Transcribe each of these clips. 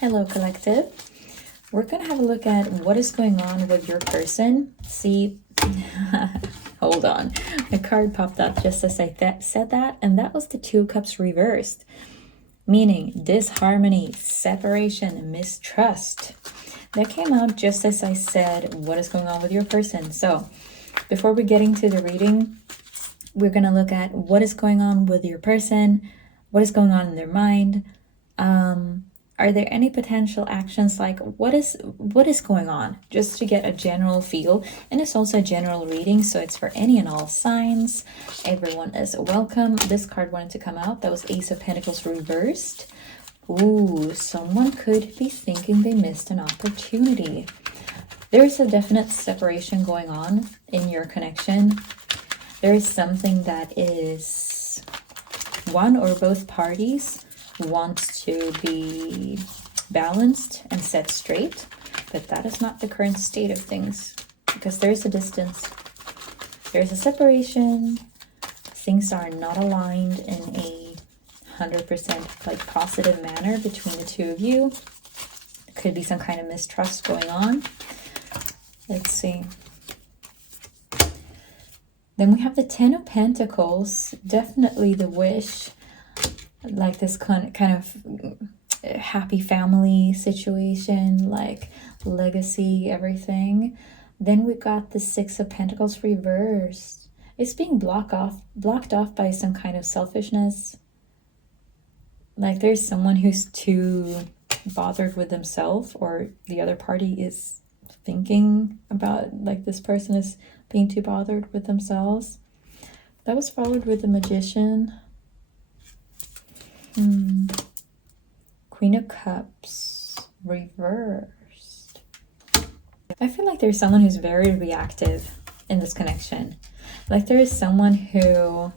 Hello, collective. We're going to have a look at what is going on with your person. See, hold on. A card popped up just as I said that, and that was the Two of Cups reversed, meaning disharmony, separation, mistrust. That came out just as I said what is going on with your person. So before we get into the reading, we're going to look at what is going on with your person, what is going on in their mind. Are there any potential actions, like what is going on, just to get a general feel. And it's also a general reading, so it's for any and all signs. Everyone is welcome. This card wanted to come out. That was Ace of Pentacles reversed. Ooh, someone could be thinking they missed an opportunity. There is a definite separation going on in your connection. There is something that is one or both parties wants to be balanced and set straight, but that is not the current state of things, because there's a distance, there's a separation, things are not aligned in a 100% like positive manner between the two of you. There could be some kind of mistrust going on. Let's see. Then we have the Ten of Pentacles, definitely the wish, like this kind of happy family situation, like legacy, everything. Then we got the Six of Pentacles reversed. It's being blocked off by some kind of selfishness. Like there's someone who's too bothered with themselves, or the other party is thinking about, like, this person is being too bothered with themselves. That was followed with the Magician. Queen of Cups reversed. I feel like there's someone who's very reactive in this connection. Like there is someone who,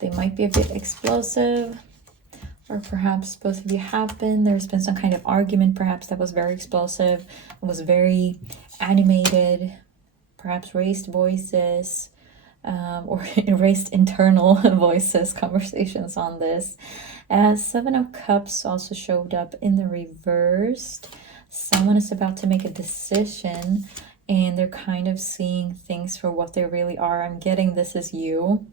they might be a bit explosive, or perhaps both of you have been. There's been some kind of argument perhaps that was very explosive, was very animated, perhaps raised voices, or erased internal voices, conversations on this. Seven of Cups also showed up in the reversed. Someone is about to make a decision, and they're kind of seeing things for what they really are. I'm getting this is you.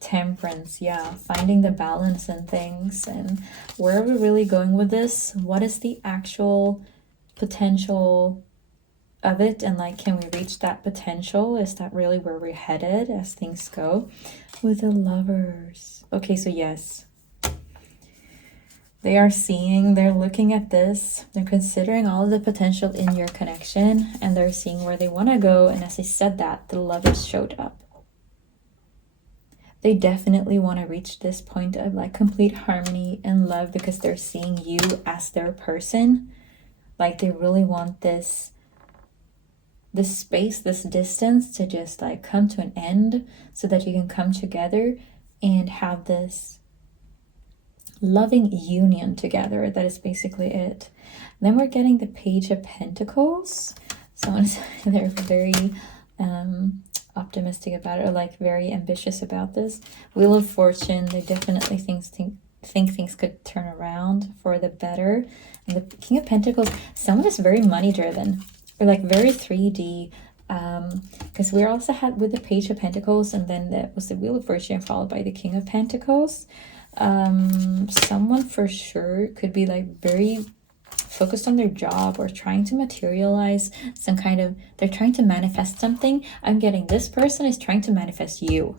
Temperance, yeah, finding the balance in things. And where are we really going with this? What is the actual potential of it, and like, can we reach that potential? Is that really where we're headed as things go? With the Lovers, okay, so yes, they are seeing, they're looking at this, they're considering all of the potential in your connection, and they're seeing where they want to go. And as I said that, the Lovers showed up. They definitely want to reach this point of like complete harmony and love, because they're seeing you as their person. Like they really want this space, this distance to just like come to an end, so that you can come together and have this loving union together. That is basically it. And then we're getting the Page of Pentacles. Someone's, they're very optimistic about it, or like very ambitious about this. Wheel of Fortune, they definitely think things could turn around for the better. And the King of Pentacles, someone is very money driven, or like very 3D, because we also had with the Page of Pentacles, and then that was the Wheel of Fortune followed by the King of Pentacles. Someone for sure could be like very focused on their job, or trying to materialize some kind of, they're trying to manifest something. I'm getting this person is trying to manifest you.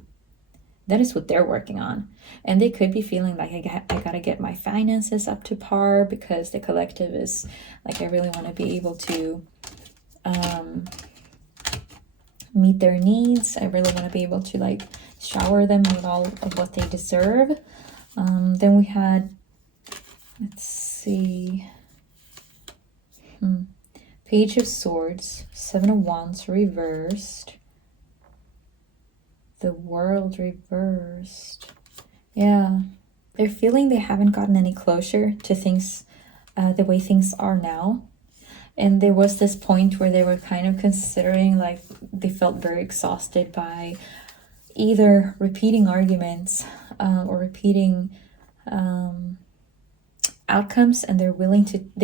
That is what they're working on. And they could be feeling like I gotta get my finances up to par, because the collective is like, I really want to be able to meet their needs. I really want to be able to like shower them with all of what they deserve. Then we had, let's see, Page of Swords, Seven of Wands reversed, the World reversed. Yeah, they're feeling they haven't gotten any closure to things, the way things are now. And there was this point where they were kind of considering, like, they felt very exhausted by either repeating arguments or repeating outcomes, and they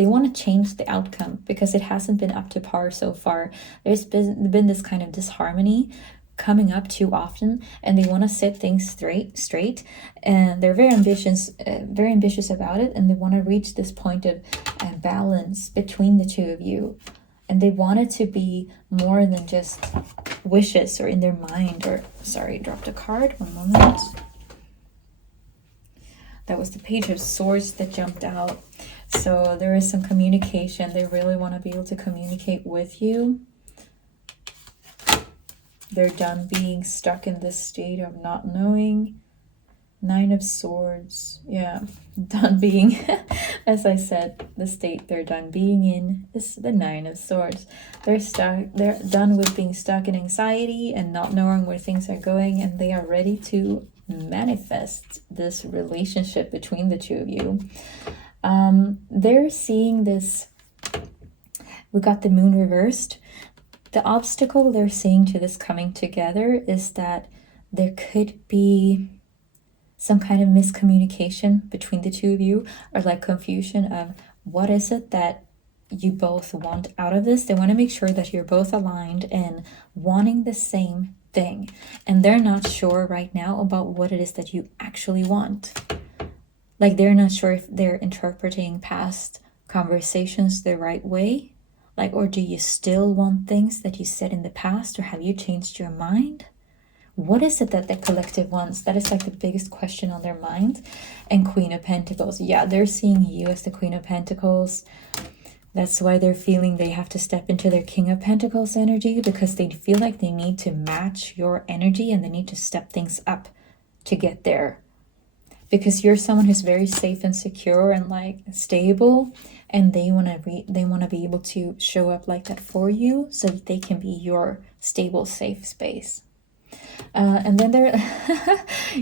want to change the outcome because it hasn't been up to par so far. There's been this kind of disharmony coming up too often, and they want to set things straight, and they're very ambitious about it, and they want to reach this point of balance between the two of you, and they want it to be more than just wishes or in their mind. Or sorry, dropped a card, one moment. That was the Page of Swords that jumped out. So there is some communication. They really want to be able to communicate with you. They're done being stuck in this state of not knowing. Nine of Swords. Yeah, done being, as I said, the state they're done being in is the Nine of Swords. They're done with being stuck in anxiety and not knowing where things are going, and they are ready to manifest this relationship between the two of you. They're seeing this. We got the Moon reversed. The obstacle they're seeing to this coming together is that there could be some kind of miscommunication between the two of you, or like confusion of what is it that you both want out of this. They want to make sure that you're both aligned and wanting the same thing, and they're not sure right now about what it is that you actually want. Like, they're not sure if they're interpreting past conversations the right way, like, or do you still want things that you said in the past, or have you changed your mind? What is it that the collective wants? That is like the biggest question on their mind. And Queen of Pentacles. Yeah, they're seeing you as the Queen of Pentacles. That's why they're feeling they have to step into their King of Pentacles energy, because they feel like they need to match your energy and they need to step things up to get there. Because you're someone who's very safe and secure and like stable, and they want to be able to show up like that for you, so that they can be your stable, safe space. And then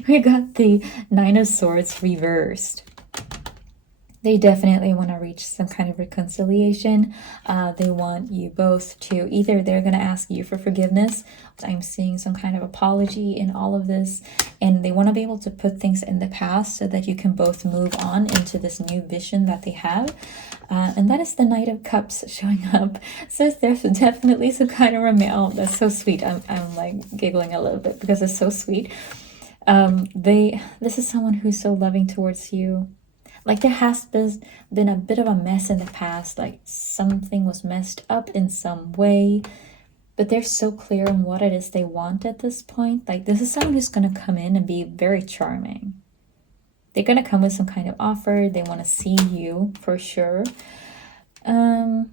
we got the Nine of Swords reversed. They definitely want to reach some kind of reconciliation. They want you both to, either they're going to ask you for forgiveness. I'm seeing some kind of apology in all of this. And they want to be able to put things in the past so that you can both move on into this new vision that they have. And that is the Knight of Cups showing up. So there's definitely some kind of romance. that's so sweet. I'm like giggling a little bit because it's so sweet. This is someone who's so loving towards you. Like, there has been a bit of a mess in the past, like something was messed up in some way, but they're so clear on what it is they want at this point. Like, this is someone who's going to come in and be very charming. They're going to come with some kind of offer. They want to see you for sure. Seven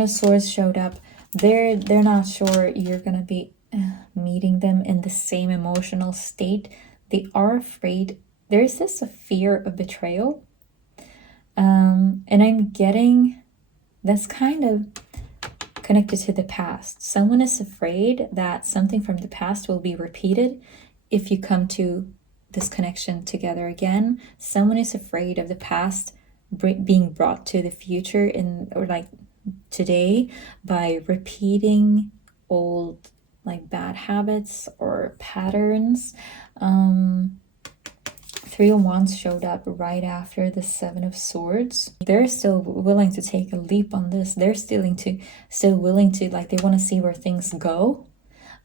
of Swords showed up. They're not sure you're going to be meeting them in the same emotional state. They are afraid. There's this a fear of betrayal. And I'm getting that's kind of connected to the past. Someone is afraid that something from the past will be repeated if you come to this connection together again. Someone is afraid of the past being brought to the future or like today by repeating old like bad habits or patterns. Three of Wands showed up right after the Seven of Swords. They're still willing to take a leap on this. They're still willing to, like, they want to see where things go.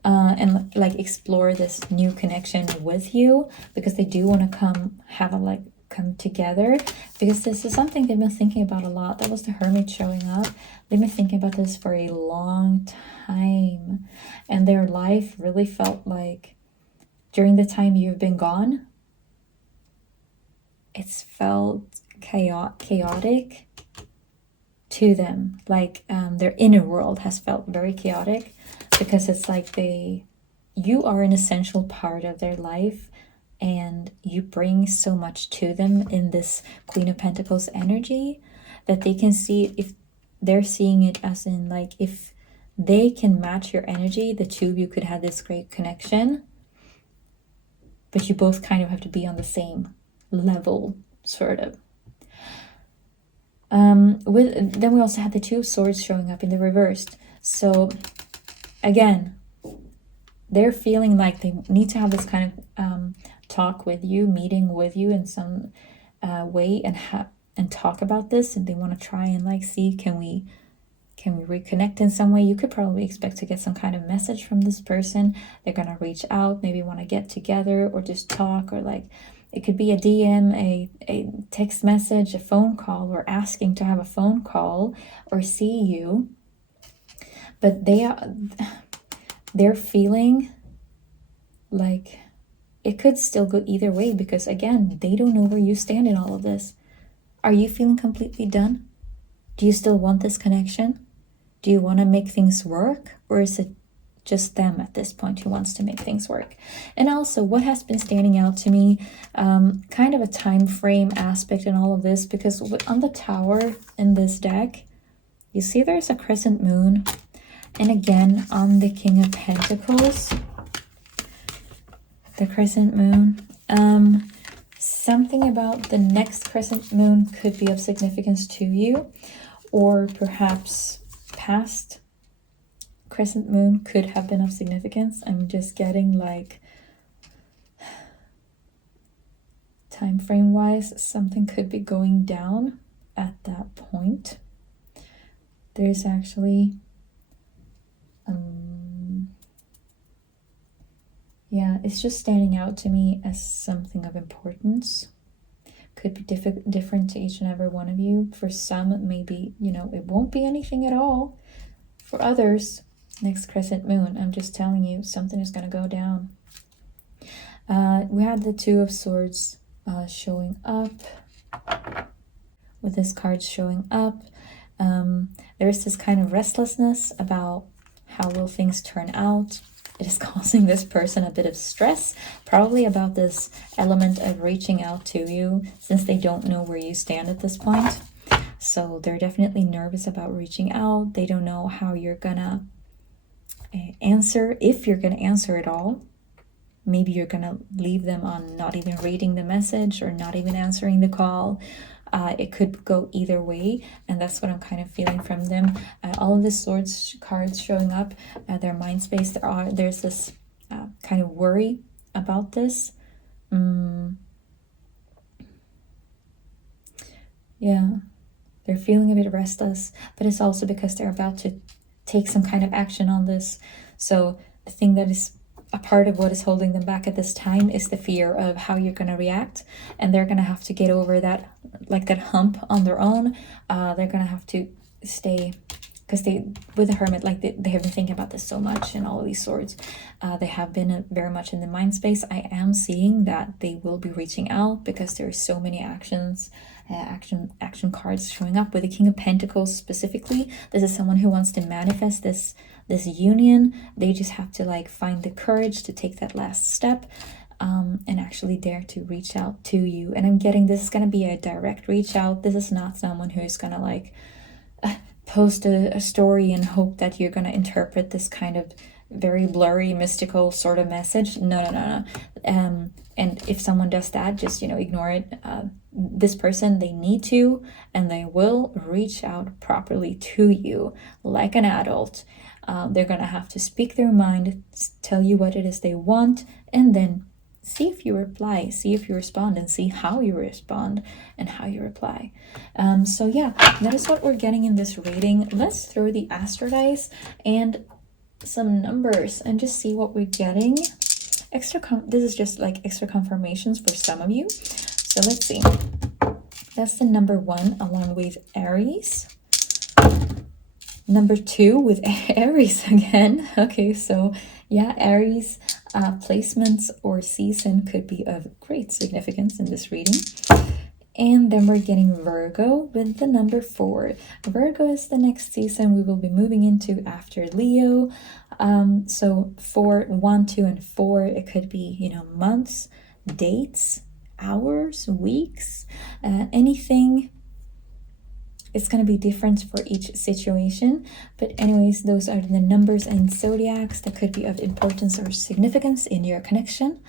And like explore this new connection with you, because they do want to come together, because this is something they've been thinking about a lot. That was the Hermit showing up. They've been thinking about this for a long time, and their life really felt like during the time you've been gone, it's felt chaotic to them. Like their inner world has felt very chaotic, because it's like you are an essential part of their life, and you bring so much to them in this Queen of Pentacles energy, that they can see, if they're seeing it as in like, if they can match your energy, the two of you could have this great connection, but you both kind of have to be on the same level, sort of. Then we also had the Two of Swords showing up in the reversed. So again, they're feeling like they need to have this kind of talk with you, meeting with you in some way and talk about this, and they want to try and like see, can we reconnect in some way. You could probably expect to get some kind of message from this person. They're gonna reach out, maybe want to get together or just talk, or like it could be a DM, a text message, a phone call, or asking to have a phone call or see you. But they're feeling like it could still go either way, because again, they don't know where you stand in all of this. Are you feeling completely done? Do you still want this connection? Do you want to make things work? Or is it just them at this point who wants to make things work? And also, what has been standing out to me, kind of a time frame aspect in all of this, because on the Tower in this deck, you see there's a crescent moon. And again, on the King of Pentacles, the crescent moon. Something about the next crescent moon could be of significance to you, or perhaps past crescent moon could have been of significance. I'm just getting like time frame wise, something could be going down at that point. There's actually yeah, it's just standing out to me as something of importance. Could be different to each and every one of you. For some, maybe, you know, it won't be anything at all. For others, next crescent moon, I'm just telling you, something is going to go down. We had the Two of Swords showing up. With this card showing up, there's this kind of restlessness about how will things turn out. It is causing this person a bit of stress, probably about this element of reaching out to you, since they don't know where you stand at this point. So they're definitely nervous about reaching out. They don't know how you're gonna answer, if you're gonna answer at all. Maybe you're gonna leave them on not even reading the message or not even answering the call. It could go either way, and that's what I'm kind of feeling from them. All of the Swords cards showing up, their mind space, there's this kind of worry about this. Yeah, they're feeling a bit restless, but it's also because they're about to take some kind of action on this. So the thing that is a part of what is holding them back at this time is the fear of how you're going to react, and they're going to have to get over that, like that hump on their own. They're going to have to stay, because with the Hermit, like they have been thinking about this so much, and all of these Swords, they have been very much in the mind space. I am seeing that they will be reaching out, because there are so many action cards showing up. With the King of Pentacles specifically, this is someone who wants to manifest this union. They just have to like find the courage to take that last step, and actually dare to reach out to you. And I'm getting this is going to be a direct reach out. This is not someone who is going to like post a story and hope that you're going to interpret this kind of very blurry, mystical sort of message. No. And if someone does that, just, you know, ignore it. This person, they need to, and they will reach out properly to you like an adult. They're going to have to speak their mind, tell you what it is they want, and then see if you reply, see if you respond, and see how you respond and how you reply. So yeah, that is what we're getting in this reading. Let's throw the Astro dice and some numbers and just see what we're getting. This is just like extra confirmations for some of you. So let's see. That's the number 1 along with Aries. Number 2 with Aries again. Okay, so yeah, Aries placements or season could be of great significance in this reading. And then we're getting Virgo with the number 4. Virgo is the next season we will be moving into after Leo. So 4, 1, 2, and 4, it could be, you know, months, dates, hours, weeks, anything. It's going to be different for each situation. But anyways, those are the numbers and zodiacs that could be of importance or significance in your connection.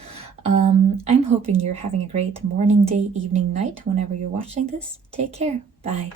I'm hoping you're having a great morning, day, evening, night, whenever you're watching this. Take care. Bye.